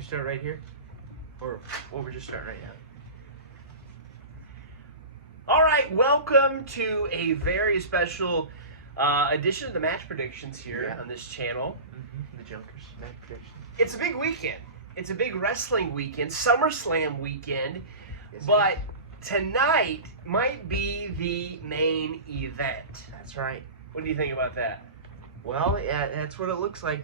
we start right here? Or we're just starting right now? All right, welcome to a very special edition of the Match Predictions here on this channel. The Junkers, Match Predictions. It's a big weekend. It's a big wrestling weekend, SummerSlam weekend, Yes, but tonight might be the main event. That's right. What do you think about that? Well, yeah, that's what it looks like.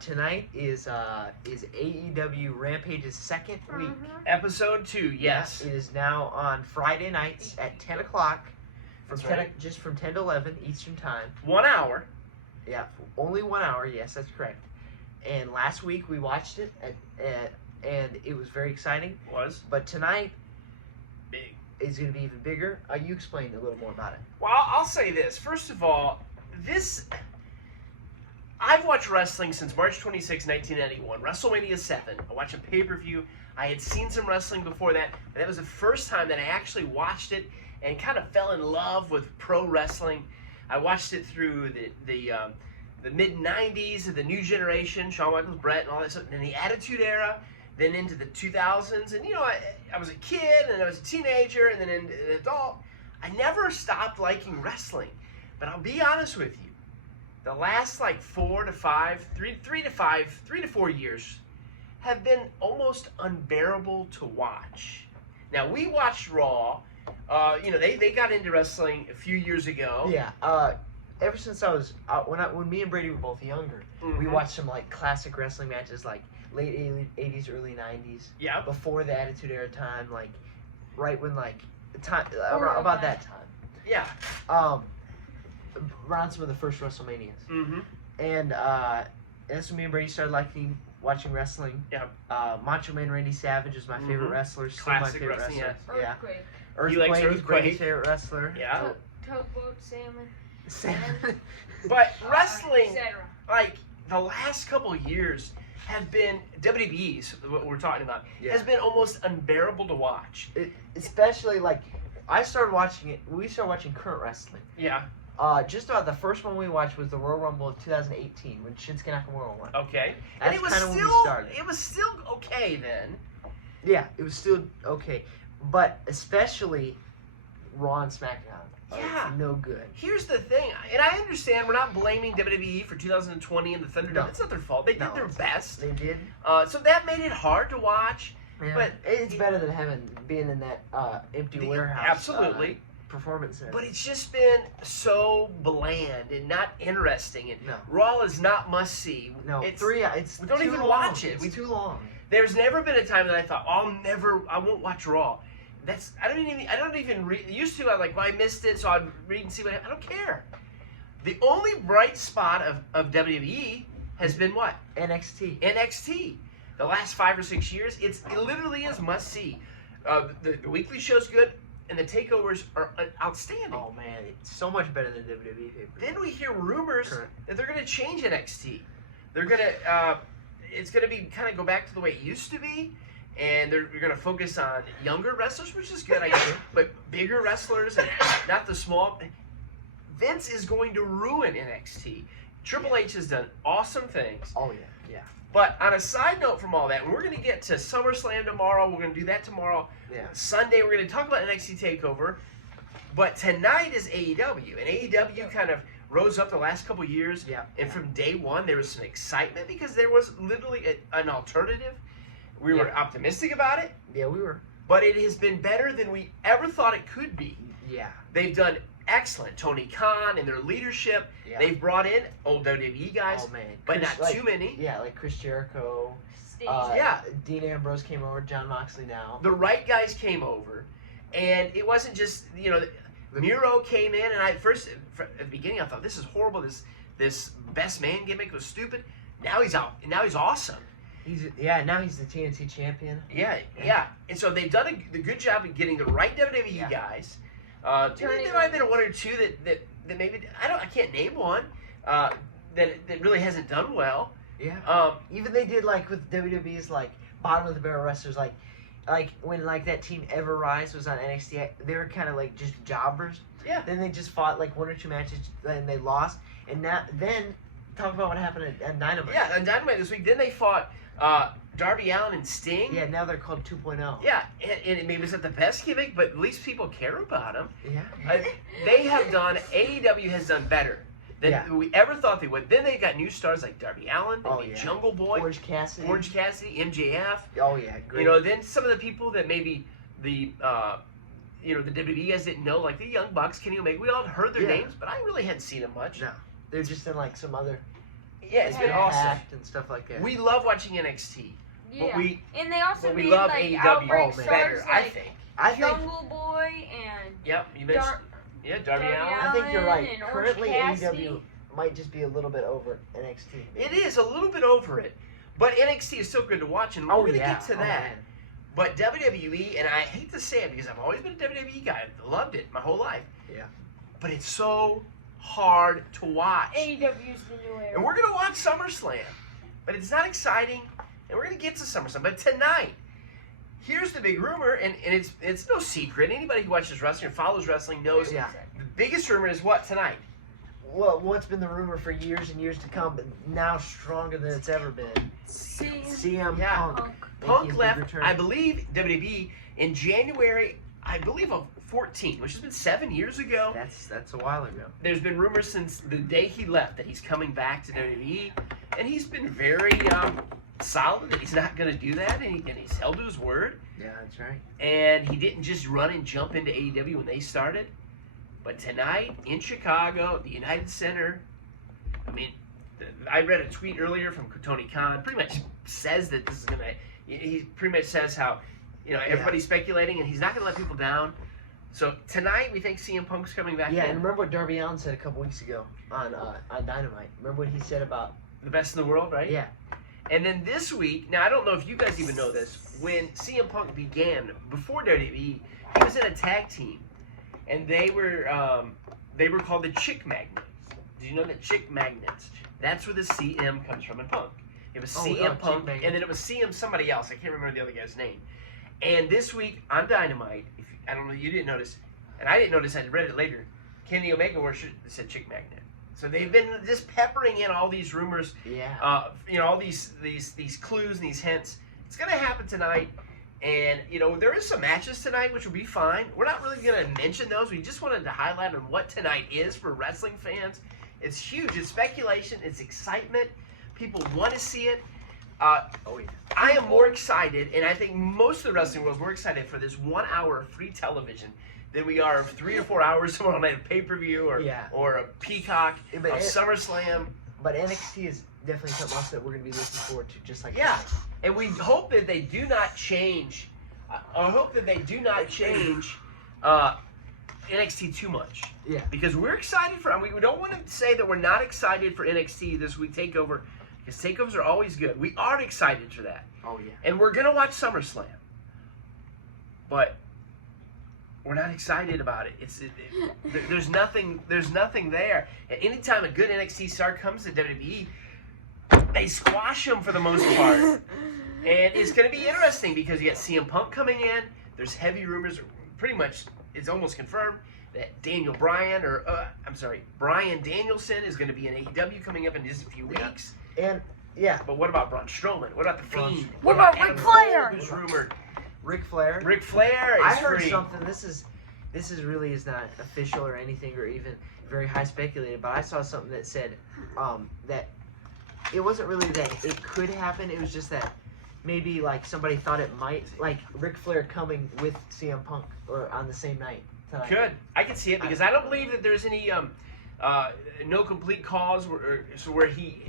Tonight is AEW Rampage's second week. Episode 2, yes. It is now on Friday nights at 10 o'clock. Just from 10 to 11 Eastern Time. 1 hour. Yeah, only 1 hour. Yes, that's correct. And last week we watched it, and it was very exciting. Was. But tonight Big. is going to be even bigger. You explain a little more about it. Well, I'll say this. First of all, I've watched wrestling since March 26, 1991, WrestleMania 7. I watched a pay-per-view. I had seen some wrestling before that, and that was the first time that I actually watched it and kind of fell in love with pro wrestling. I watched it through the mid-90s, the new generation, Shawn Michaels, Brett, and all that stuff, and then the Attitude Era, then into the 2000s. And, I was a kid, and I was a teenager, and then an adult. I never stopped liking wrestling. But I'll be honest with you. The last 3 to 4 years have been almost unbearable to watch. Now, we watched Raw. They got into wrestling a few years ago. Yeah. Ever since I was when me and Brady were both younger, we watched some classic wrestling matches like late 80s, early 90s. Yeah. Before the Attitude Era time, right when about that time. Yeah. Around some of the first WrestleManias. Mm-hmm. And that's when me and Brady started watching wrestling. Yeah. Macho Man Randy Savage was my favorite wrestler. Still Classic my favorite wrestling, wrestler. Yeah. He likes Earthquake is Brady's Earthquake. favorite wrestler. Yeah. Tugboat, salmon, But wrestling, etc. the last couple of years have been, WWE's, what we're talking about, has been almost unbearable to watch. Especially, we started watching current wrestling. Yeah. Just about the first one we watched was the Royal Rumble of 2018 when Shinsuke Nakamura won. Okay. That's And it was kind of when we still, started. it was still okay then. Yeah, it was still okay. But especially Raw and SmackDown. Yeah. No good. Here's the thing, and I understand we're not blaming WWE for 2020 and the Thunderdome. No. It's not their fault. They did their best. They did. So that made it hard to watch. Yeah. But it's better than being in that empty warehouse. Absolutely. Performance center. But it's just been so bland and not interesting. And No. Raw is not must see. No, It's, we don't even watch it. It's too long. There's never been a time that I thought, I won't watch Raw. Used to, I missed it, so I'd read and see what happened. I don't care. The only bright spot of WWE has been what? NXT. NXT. The last 5 or 6 years, it literally is must see. The weekly show's good, and the takeovers are outstanding. Oh man, it's so much better than WWE pay-per-view. Then we hear rumors Correct. that they're going to change NXT. They're going to, it's going to be kind of go back to the way it used to be, and they're going to focus on younger wrestlers, which is good, I guess, but bigger wrestlers and not the small. Vince is going to ruin NXT. Triple H has done awesome things. Oh yeah. But on a side note from all that, we're going to get to SummerSlam tomorrow. We're going to do that tomorrow. Yeah. Sunday, we're going to talk about NXT TakeOver. But tonight is AEW. And AEW kind of rose up the last couple years. Yeah. And from day one, there was some excitement because there was literally an alternative. We were optimistic about it. Yeah, we were. But it has been better than we ever thought it could be. Yeah. They've done excellent. Tony Khan and their leadership. Yeah. They've brought in old WWE guys. Oh man. But not too many. Yeah, like Chris Jericho. Yeah. Dean Ambrose came over. John Moxley now. The right guys came over, and it wasn't just Miro came in, and at the beginning I thought this is horrible. This best man gimmick was stupid. Now he's out. Now he's awesome. Now he's the TNT champion. Yeah. And so they've done a good job of getting the right WWE guys. There might have been one or two that maybe I can't name one that really hasn't done well. Yeah. Even they did with WWE's bottom of the barrel wrestlers when that team Ever Rise was on NXT, they were kind of just jobbers. Yeah. Then they just fought 1 or 2 matches and they lost. And then talk about what happened at Dynamite. Yeah, on Dynamite this week. Then they fought Darby Allin and Sting. Yeah, now they're called 2.0. Yeah, and maybe it's not the best gimmick, but at least people care about them. Yeah. They have done, AEW has done better than Yeah. we ever thought they would. Then they got new stars like Darby Allin, Oh, maybe yeah. Jungle Boy, Orange Cassidy. MJF. Oh, yeah, great. You know, then some of the people that maybe the the WWE guys didn't know, like the Young Bucks, Kenny Omega. We all heard their Yeah. names, but I really hadn't seen them much. No. They're just in, like, some other... Yeah, it's been awesome. Impact and stuff like that. We love watching NXT. Yeah. we- and they also But we made love like AEW outbreak man. stars better, I like think. I think... Jungle Boy and Yep, you mentioned. Darby Darby Allin. I think you're right. and Orange Currently, Cassidy. AEW might just be a little bit over NXT. It is a little bit over it, but NXT is still good to watch, and we're Oh, going to yeah. get to Oh, that. man. But WWE, and I hate to say it because I've always been a WWE guy, I've loved it my whole life. Yeah. But it's so hard to watch. AEW's the new era. And we're going to watch SummerSlam, but it's not exciting, and we're going to get to SummerSlam. But tonight, here's the big rumor, and it's no secret. Anybody who watches wrestling or follows wrestling knows Yeah. the biggest rumor is what tonight? Well, what's been the rumor for years and years to come, but now stronger than it's ever been. CM Yeah. Punk. Punk. making Punk his big left, return. I believe, WWE in January, I believe, of 14, which has been 7 years ago. That's a while ago. There's been rumors since the day he left that he's coming back to WWE, and he's been very solid that he's not going to do that, and he's held to his word. Yeah, that's right. And he didn't just run and jump into AEW when they started. But tonight in Chicago, at the United Center, I mean, I read a tweet earlier from Tony Khan. Pretty much says that this is gonna. He pretty much says how, everybody's speculating and he's not gonna let people down. So tonight we think CM Punk's coming back. Yeah, in. and remember what Darby Allin said a couple weeks ago on Dynamite. Remember what he said about? The best in the world, right? Yeah. And then this week, now I don't know if you guys even know this, when CM Punk began, before WWE, he was in a tag team. And they were called the Chick Magnets. Did you know that Chick Magnets? That's where the CM comes from in Punk. It was CM Punk, Chick and then it was CM somebody else. I can't remember the other guy's name. And this week on Dynamite, I don't know, you didn't notice, and I didn't notice, I read it later, Kenny Omega said Chick Magnet. So they've been just peppering in all these rumors, Yeah. all these clues and these hints. It's going to happen tonight. And, there is some matches tonight, which will be fine. We're not really going to mention those. We just wanted to highlight on what tonight is for wrestling fans. It's huge. It's speculation. It's excitement. People want to see it. Oh yeah. I am more excited, and I think most of the wrestling world is more excited for this 1 hour of free television than we are of 3 or 4 hours tomorrow night of pay-per-view or a Peacock Yeah, of but SummerSlam. But NXT is definitely something else that we're gonna be looking forward to, just like Yeah. tonight. And we hope that they do not change. I hope that they do not change NXT too much. Yeah. Because we're excited for. We don't want to say that we're not excited for NXT this week takeover, because takeovers are always good. We are excited for that, Oh yeah. and we're gonna watch SummerSlam. But we're not excited about it. There's nothing there. And anytime a good NXT star comes to WWE, they squash them for the most part. And it's going to be interesting because you got CM Punk coming in. There's heavy rumors, pretty much it's almost confirmed, that Bryan Danielson is going to be in AEW coming up in just a few weeks. And yeah, But what about Braun Strowman? What about The Braun Fiend? What about Adam Ric Cole, Flair? who's rumored? Ric Flair. Ric Flair is I heard free. something. This is really is not official or anything or even very high speculated. But I saw something that said that it wasn't really that it could happen. It was just that maybe like somebody thought it might, like Ric Flair coming with CM Punk or on the same night tonight. Could. I can see it because I don't believe that there's any no complete cause where he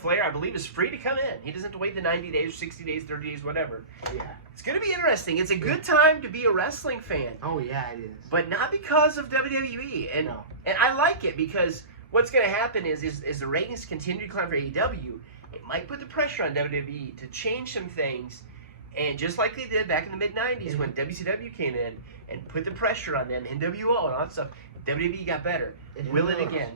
Flair, I believe, is free to come in. He doesn't have to wait the 90 days, 60 days, 30 days, whatever. Yeah. It's going to be interesting. It's a good time to be a wrestling fan, Oh yeah, it is. but not because of WWE. And No. and I like it because what's going to happen is the ratings continue to climb for AEW, it might put the pressure on WWE to change some things. And just like they did back in the mid-90s when WCW came in and put the pressure on them, NWO and all that stuff, WWE got better. And who Will it knows? again?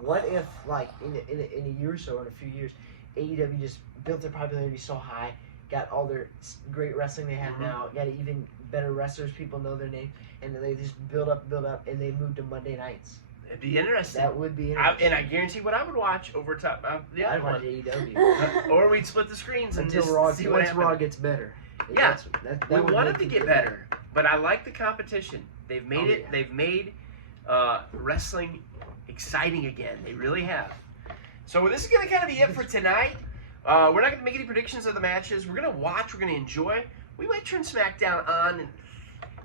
What if, like, in a year or so, in a few years, AEW just built their popularity so high, got all their great wrestling they have Mhm. now, got even better wrestlers, people know their name, and then they just build up, and they moved to Monday nights. It'd be interesting. That would be interesting. And I guarantee what I would watch over top the I'd other watch one. AEW. Or we'd split the screens and Until just Raw, see what once happens. Raw gets better. Yeah. That We would want it make to you get feel better, but I like the competition. They've made Oh, it. yeah. They've made wrestling exciting again. They really have. So this is gonna kind of be it for tonight. We're not gonna make any predictions of the matches. We're gonna watch. We're gonna enjoy. We might turn SmackDown on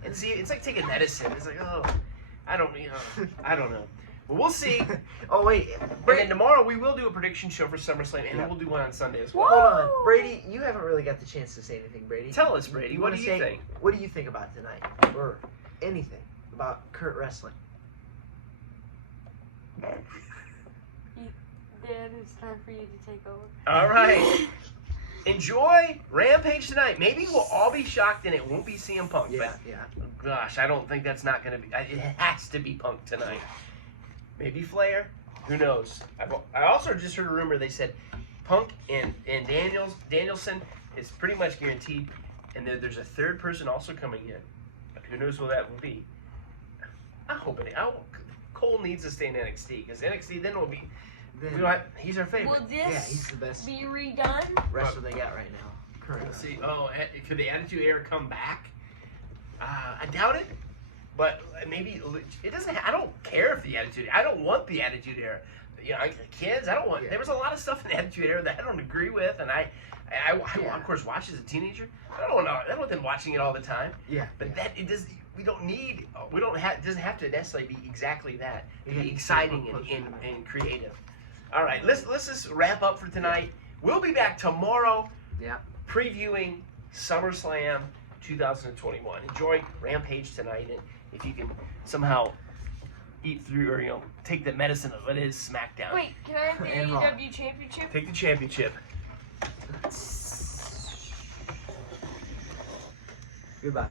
and see. It's like taking medicine. It's like, oh, I don't know. But we'll see. Oh wait, And then tomorrow we will do a prediction show for SummerSlam, and Yeah. we'll do one on Sunday as well. hold on, Whoa! Brady. You haven't really got the chance to say anything, Brady. Tell us, Brady. What wanna do you say- think? What do you think about tonight, or anything about Kurt wrestling? Dan, it's time for you to take over. All right. Enjoy Rampage tonight. Maybe we'll all be shocked and it won't be CM Punk. Yeah, yeah. But gosh, I don't think that's not going to be. It has to be Punk tonight. Maybe Flair. Who knows? I also just heard a rumor. They said Punk and Danielson is pretty much guaranteed, and there's a third person also coming in. But who knows who that will be? I hope it. Cole needs to stay in NXT because NXT then will be. Then, He's our favorite. Will yeah, this he's the best be redone? wrestler they got right now. Currently. Let's see. Oh, could the Attitude Era come back? I doubt it. But maybe it doesn't. I don't care if the Attitude. I don't want the Attitude Era. You know, kids. I don't want. Yeah. There was a lot of stuff in the Attitude Era that I don't agree with, and I Yeah. of course watched as a teenager. I don't want them watching it all the time. Yeah, But yeah. that it does. We don't need. We don't have. It doesn't have to necessarily be exactly that. It can be Yeah, exciting yeah. and creative. All right, let's just wrap up for tonight. We'll be back tomorrow. Yeah. Previewing SummerSlam 2021. Enjoy Rampage tonight, and if you can somehow eat through or take the medicine of what is SmackDown. Wait, can I have the And Raw. AEW championship? Take the championship. Goodbye.